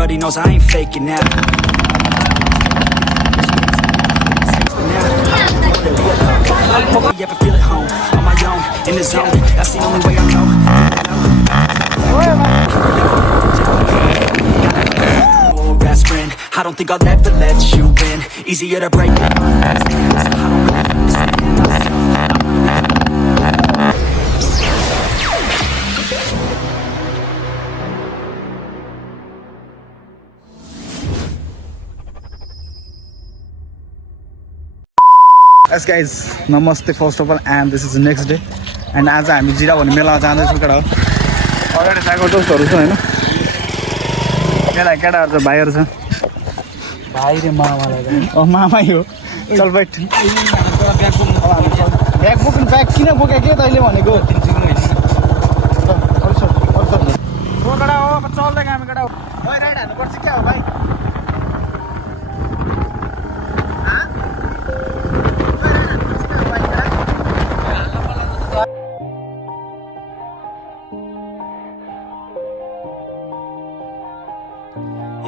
Everybody knows I ain't faking now. You ever feel at home, on my own, in the zone? That's the only way I know. Oh, best friend, I don't think I'll ever let you in. Easier to break it. Yes guys, namaste first of all, and this is the next day. And आज हामी जिरा भन्ने मेलामा जाँदैछौँ केटा हो। अगाडि cycle दोस्तहरू छ हैन। केटाहरू छ, भाइहरू छ। भाइ रे मामालाई मामै हो। चल बैठ। ब्याग बोक्नु ब्याग किन बोके के तैँले भनेको? हो केटा हो, चल्दै हामी केटा हो। ओइ राइट हान्नुपर्छ क्या हो भाइ?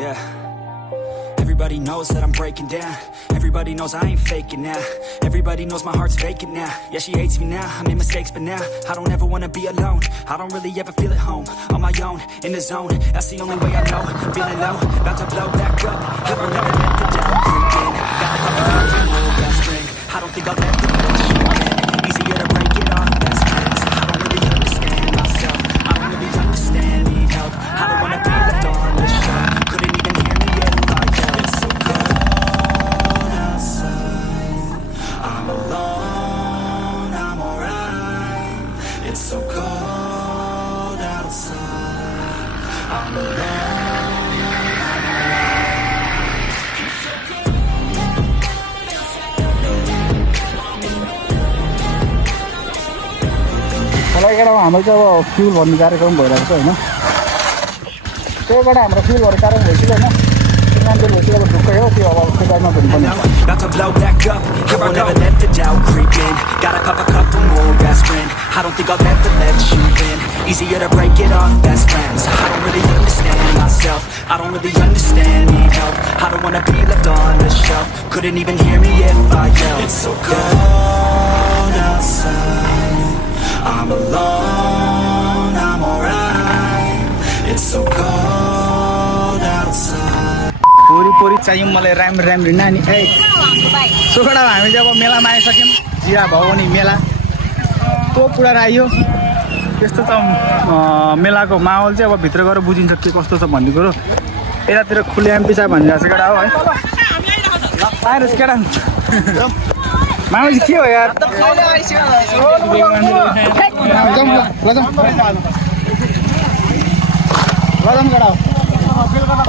Yeah, everybody knows that I'm breaking down. Everybody knows I ain't faking now. Everybody knows my heart's vacant now. Yeah, she hates me now, I made mistakes but now I don't ever wanna be alone. I don't really ever feel at home, on my own, in the zone. That's the only way I know, feeling low, about to blow back up. I don't ever let the doubt creep in. Got a couple of old best friend, I don't think I'll ever let you in. Easier to break it off best friends. I don't really understand myself, I don't really understand, need help. I don't wanna be left on the shelf. Couldn't even hear me if I yelled. It's so cold outside, I'm alone, I'm alright. It's so cold outside, I'm alone. मलाई केटा हाम्रो चाहिँ अब fuel भन्ने कार्यक्रम भइरहेको छ हैन। त्यो केटा हाम्रो फ्युल भन्ने कार्यक्रम भइसक्यो हैन। मान्छे भइसक्यो अब ढुक्कै हो त्यो अब त्यो टाइममा भन्नुपर्ने। About to blow back up, I won't ever let the doubt creep in. Got a couple more best friend, I don't think I'll ever let you in. Easier to break it off best friends. I don't really understand myself, I don't really understand, need help. I don't wanna be left on the shelf. Couldn't even hear me if I yelled. It's so cold outside, I'm alone, I'm alright. It's so cold outside. पोरी चाहियो मलाई राम्री नानी। ए सोकडा हामी जब मेलामा आइसक्यौँ, जिरा भवानी मेला तो पुरा आयो। त्यस्तो त मेलाको माहौल चाहिँ अब भित्र गएर बुझिन्छ के कस्तो छ भन्ने कुरो। यतातिर खुले एमपी छ भनिरहेको छ केटा हो है। आइरस केटा मामा के हो यार?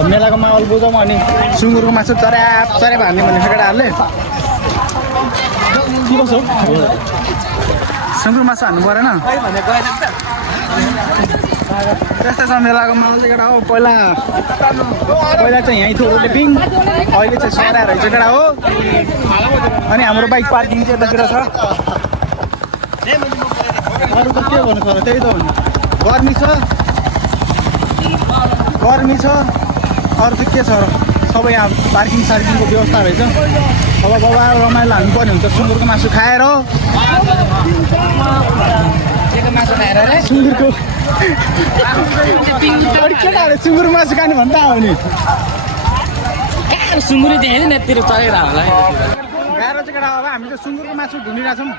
मेलाको माहौल बुझौँ अनि सुँगुरको मासु चर्याप हान्ने भन्ने केटाहरूले के कसो सुँगुर मासु हान्नु परेन त्यस्तै छ मेलाको माहौल चाहिँ केटा हो। पहिला चाहिँ यहीँ थोरोले पिङ, अहिले चाहिँ सराएर रहेछ केटा हो। अनि हाम्रो बाइक पार्किङ चाहिँ यतातिर छ। अरू त के भन्नु पर्यो, त्यही त भन्नु। गर्मी छ अरू त के छ र, सबै यहाँ पार्किङ सार्किङको व्यवस्था रहेछ। अब बाबा रमाइलो हाल्नुपर्ने हुन्छ सुँगुरको मासु खाएर। सुँगुरको केटाहरू सुँगुर मासु खाने भन्दा हो नि। सुँगुरी देखेन यतिर चलेर होला गाह्रो चाहिँ केटा। अब हामी चाहिँ सुँगुरको मासु ढुँडिरहेछौँ।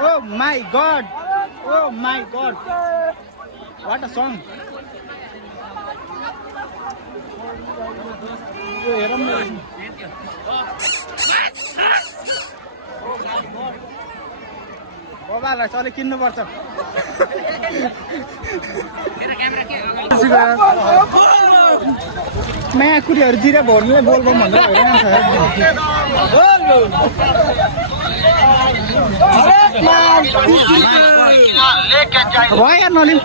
Oh my god, what a song. हेरौँ न बाबालाई चाहिँ अलिक किन्नुपर्छ। नयाँ कुरीहरू जिरा भर्नुलाई बोल्बम भन्दा भयो नलिम।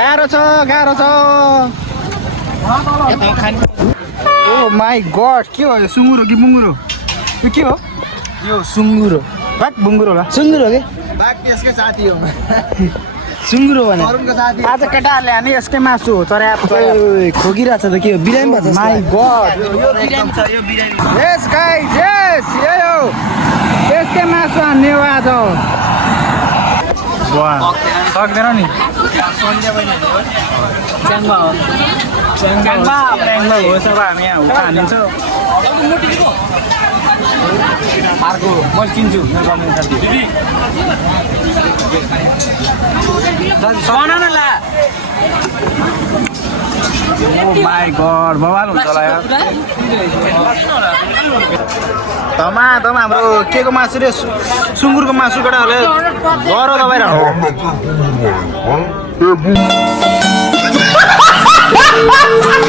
गाह्रो छ। ओ माई गड, के हो यो? सुँगुर हो कि बुङ्गुर हो? यो के हो? यो सुँगुर हो। बाघ बुङ्गुर होला। सुँगुर हो कि? बाघ त्यसकै साथी हो। सुँगुरो भने आज केटाहरूले हाने यसकै मासु हो तर खोकिरहेछ त के हो बिरामी भएको छ माई गड यस गाइस यस यही हो यसकै मासु हान्ने हो आज सक्दैन नि प्याङमा हो सब हामी यहाँ हुँदा हानिन्छौँ अर्को म किन्छु माई गड बवाल हुन्छ होला यार धमा हाम्रो के को मासु रे सुँगुरको मासु केटाहरूले घर दबाएर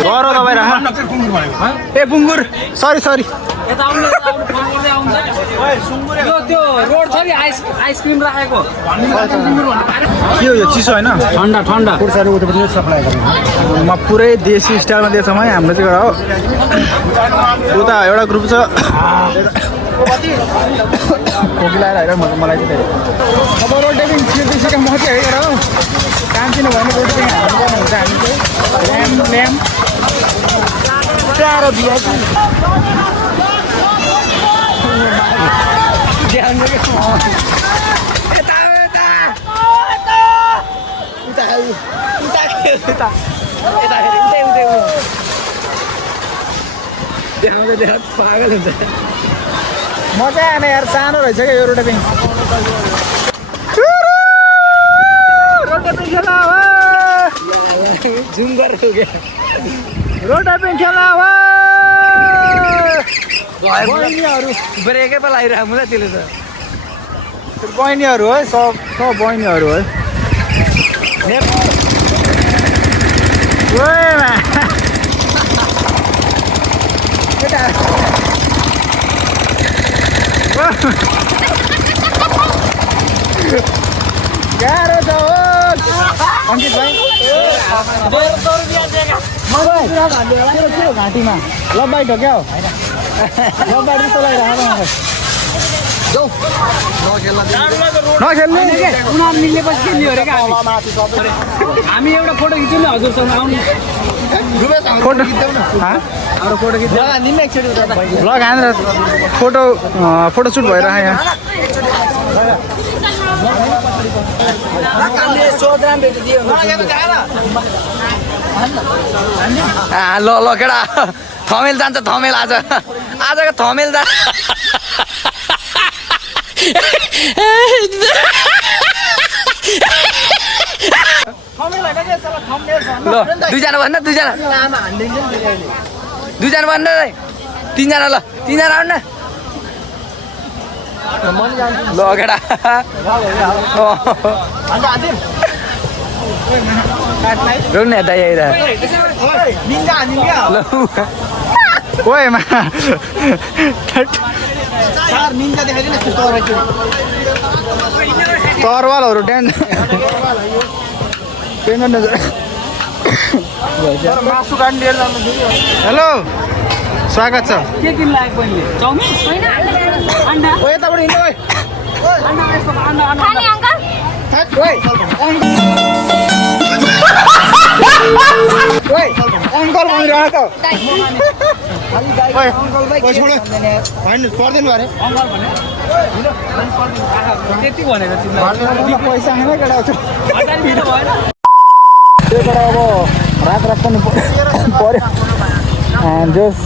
घर दबाएर ए बुङ्गुर सरी त्यो रोड छ नि आइसक्रिम राखेको के हो यो चिसो होइन ठन्डा म पुरै देशी स्टाइलमा दिएछ है हाम्रो चाहिँ एउटा हो उता एउटा ग्रुप छ खोकिलाएर हेर मलाई चाहिँ अब रोटेपिङ सिकेर म चाहिँ हेरेर हो काम चाहिँ भने रोटेपिङ हाल्नु पर्ने हुन्छ हामी चाहिँ ल्याम्प चारो बिहा पागल हुन्छ मजा आएन यार सानो रहेछ क्या यो रोटेपिङ खेला हो जुम गरेको क्या रोटेपिङ खेला हो बहिनीहरू ब्रेकै पो लगाइरहेको त त्यसले त बहिनीहरू है सब बहिनीहरू है गाह्रो छ हो अङ्कित भाइ घाँटीमा लब्बाइट हो क्या हो लब्बाइट जस्तो लगाइरहेको नखेल्ने उनीहरू मिलेपछि के लियो अरे क्या हामी एउटा फोटो खिच्यौँ नि हजुरसँग आउनु फोटो खिच्दा ल खानेर फोटोसुट भइरह यहाँ ल केटा थमेल जान्छ थमेल आजको थमेल जान्छ ल दुईजना भन्न दुईजना भन्न तिनजना ल तिनजना आउनु न ल केटा रोक्ने यता यहीँ ओएमा तरवालहरू हेलो स्वागत छ के किन लाग्यो बहिनीले चाउमिन ओ यताबाट हिँड्नु अङ्कल भनिरहेको पर्दैन अरे त्यति भनेको पैसा आएन केटा त्यो केटा अब रात पनि पऱ्यो जस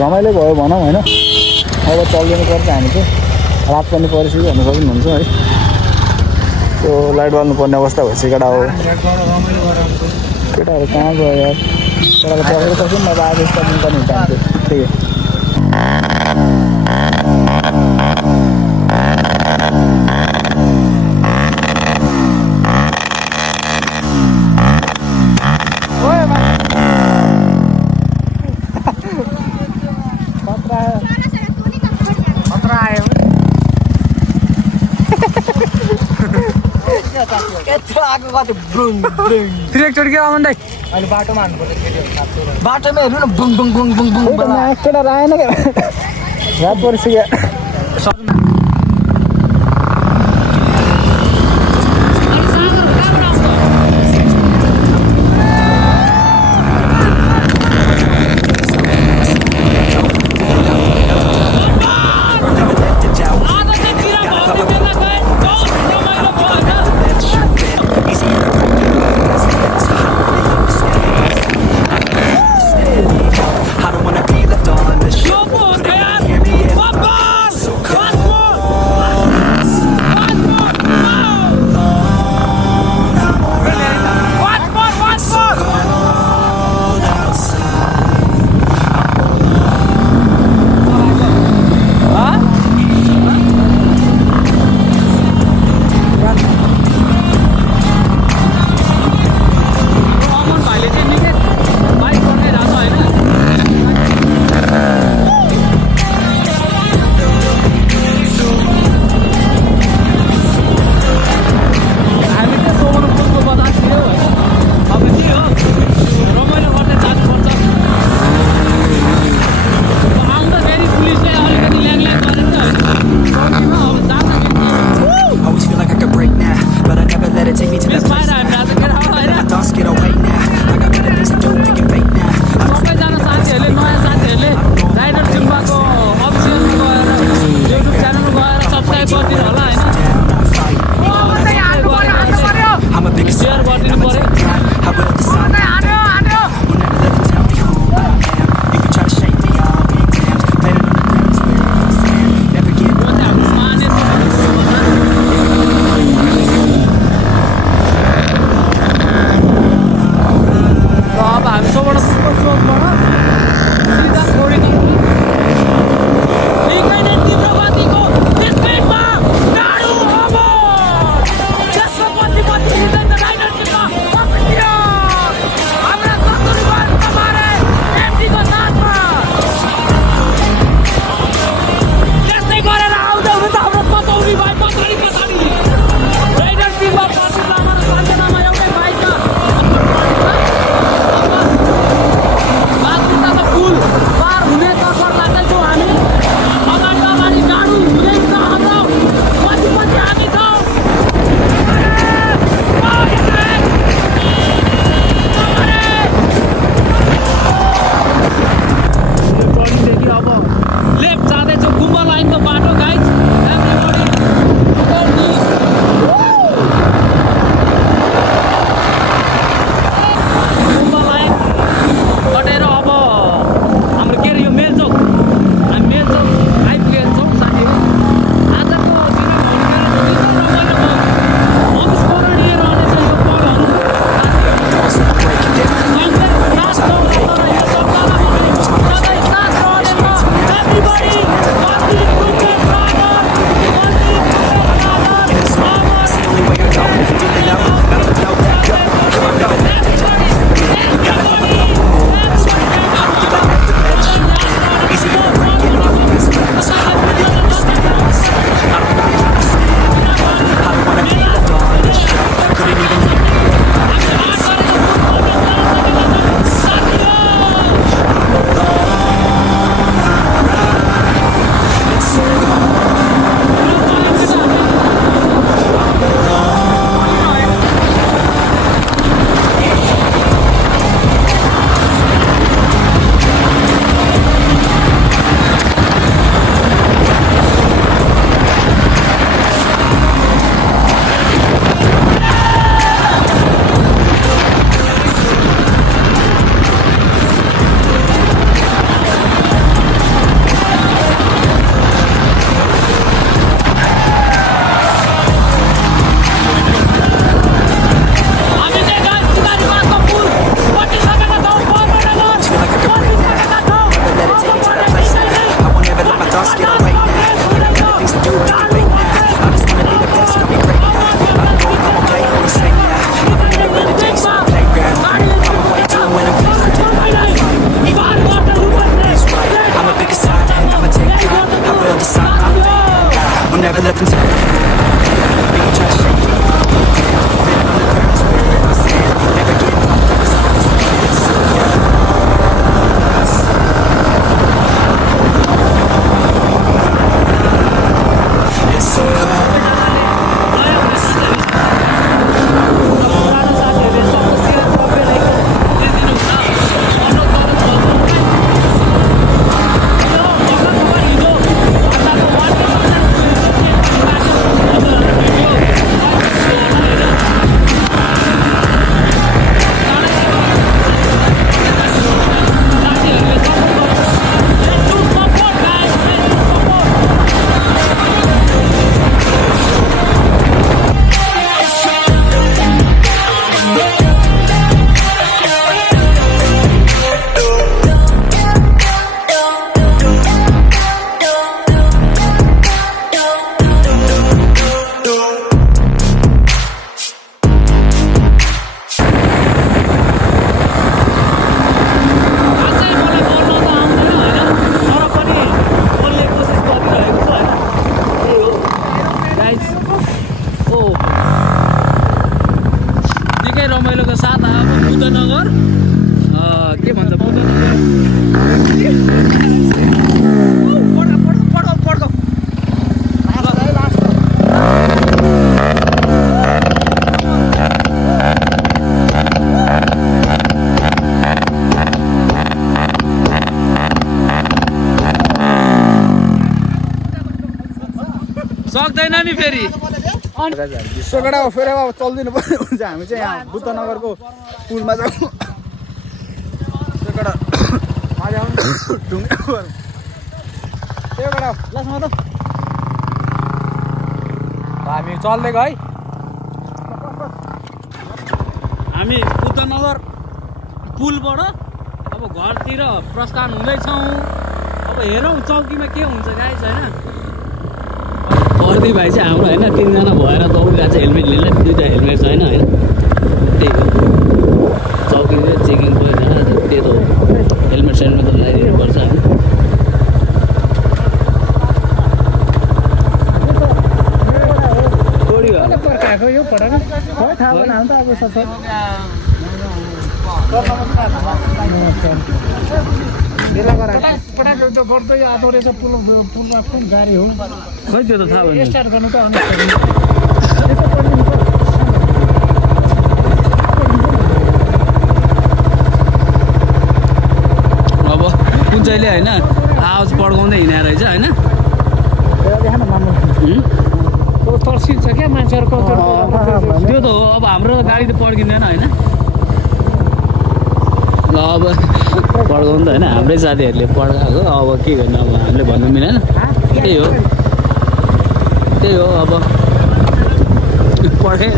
रमाइलो भयो भनौँ होइन अब चल्दिनु पर्छ हामी चाहिँ रात पनि परेपछि भन्नु सक्नुहुन्छ है त्यो लाइट बाल्नु पर्ने अवस्था भएपछि केटा हो केटाहरू कहाँ गयो यार केटाको चलेको सक्छौँ न अब आज स्टार्टिङ पनि हुन्छ हामी चाहिँ एकचोटि के आउनु दाइ अहिले बाटोमा हान्नुपर्छ बाटोमा हेर्नु न बुङ बुङ बुङ बुङ बुङ केटा आएन क्या रात परिसक्यो रमाइलोको साथ अब बुद्धनगर के भन्छ बुद्धनगर सक्दैन नि फेरि सोगडा फेरि अब चल्दिनु पर्ने हुन्छ हामी चाहिँ यहाँ बुद्धनगरको पुलमा जाउँ सोगडा हामी चल्दै गयो है हामी बुद्धनगर पुलबाट अब घरतिर प्रस्थान हुँदैछौँ अब हेरौँ चौकीमा के हुन्छ गाइस होइन पर्दी भाइ चाहिँ हाम्रो होइन 3 जना भएर दौडिरहेको छ हेलमेट लिएर 2टा हेलमेट छ होइन त्यही हो चौकी चेकिङ भइरहेको त्यही त हो हेलमेट सेलमेट त लगाइदिनु पर्छ होइन पर्काएको यो पटक थाहा भएन त अब सबै बेला पटाएको त्यो गर्दै आएको रहेछ पुलमा कुन गाडी हो खै त्यो त थाहा भएन स्टार्ट गर्नु त अब कुन चाहिँले होइन आवाज पड्काउँदै हिँडेर रहेछ होइन तर्सिन्छ क्या मान्छेहरूको त्यो त हो अब हाम्रो गाडी त पड्किँदैन होइन ल अब पड्काउनु त होइन हाम्रै साथीहरूले पड्काएको अब के गर्नु अब हामीले भन्नु मिलेन त्यही हो अब पड्काइ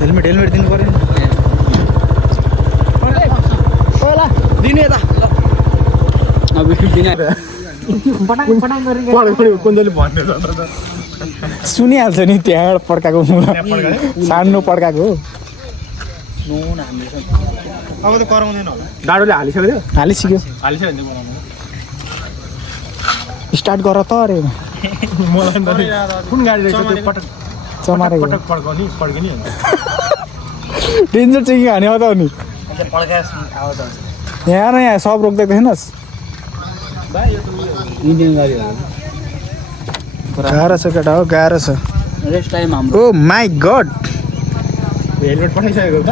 हेलमेट दिनु पऱ्यो होला दिनु यता अब दिन सुनिहाल्छ नि त्यहाँबाट पड्काएको सानो पड्काएको हो अब त कराउँदैन होला डाडोले हालिसक्यो हालिसक्यो स्टार्ट गर त अरे कुन गाडी रहेछ त्यो पटक चमारेको पटक पड्काउने पड्किने डेन्जर चेकिङ हाने हो त नि यहाँ न यहाँ सब रोक्दै हेर्नुहोस् इन्डियन गाडी हो गाह्रो छ केटा हो गाह्रो छ नेक्स्ट टाइम हाम्रो ओ माई गड हेलमेट पठाइसकेको त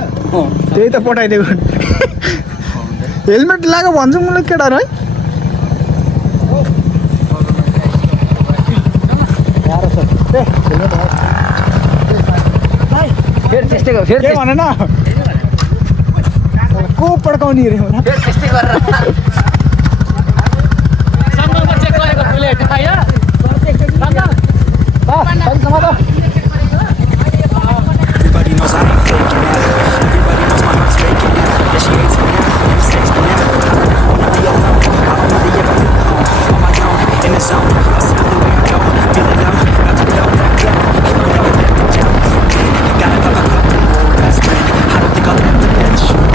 त्यही त पठाइदिएको हेलमेट लगाएको भन्छु मलाई केटा है गाह्रो छ फेरि त्यस्तै गर फेरि के भनेन को पड्काउने अरे होला फेरि त्यस्तै गरेर सङ्गमा चेक गरेको बुलेट आयो Everybody knows I ain't faking now. Everybody knows my heart's faking now. Yeah, she hates me now, make mistakes, but now I don't ever wanna be alone. I don't really ever feel at home. On my own, in the zone, I see the way I go. Feeling low, about to blow back up. Here we go, let me jump. Gotta pop a couple more aspirin. I don't think I'll ever let it shoot.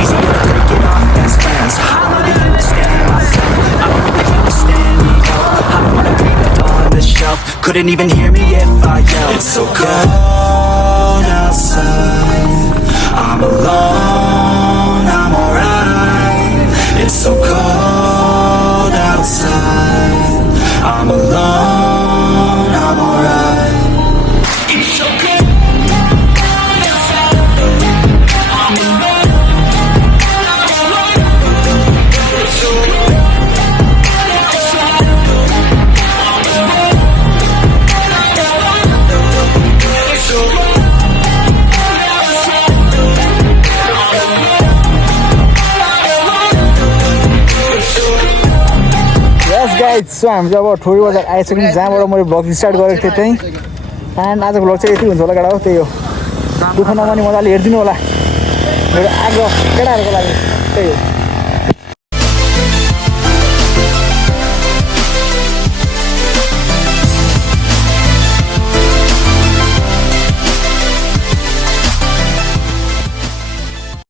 Easier to take it off best friends. I don't really understand myself. I don't really understand me. I don't wanna be left on the shelf. Couldn't even hear me if I yelled. It's so cold outside. I'm alone, I'm alright. It's so cold outside. I'm alone, I'm alright. It's so cold outside. I'm alone, I'm alright. It's so cold outside. I'm alone. Yes guys so हामी चाहिँ अब ठुलो बजार आइसक्यौँ जहाँबाट मैले blog start गरेको थिएँ त्यहीँ एन्ड आजको ब्लग चाहिँ यति हुन्छ होला केटा हो त्यही हो दुःख नमानी मजाले हेरिदिनु होला मेरो आग्रह केटाहरूको लागि त्यही हो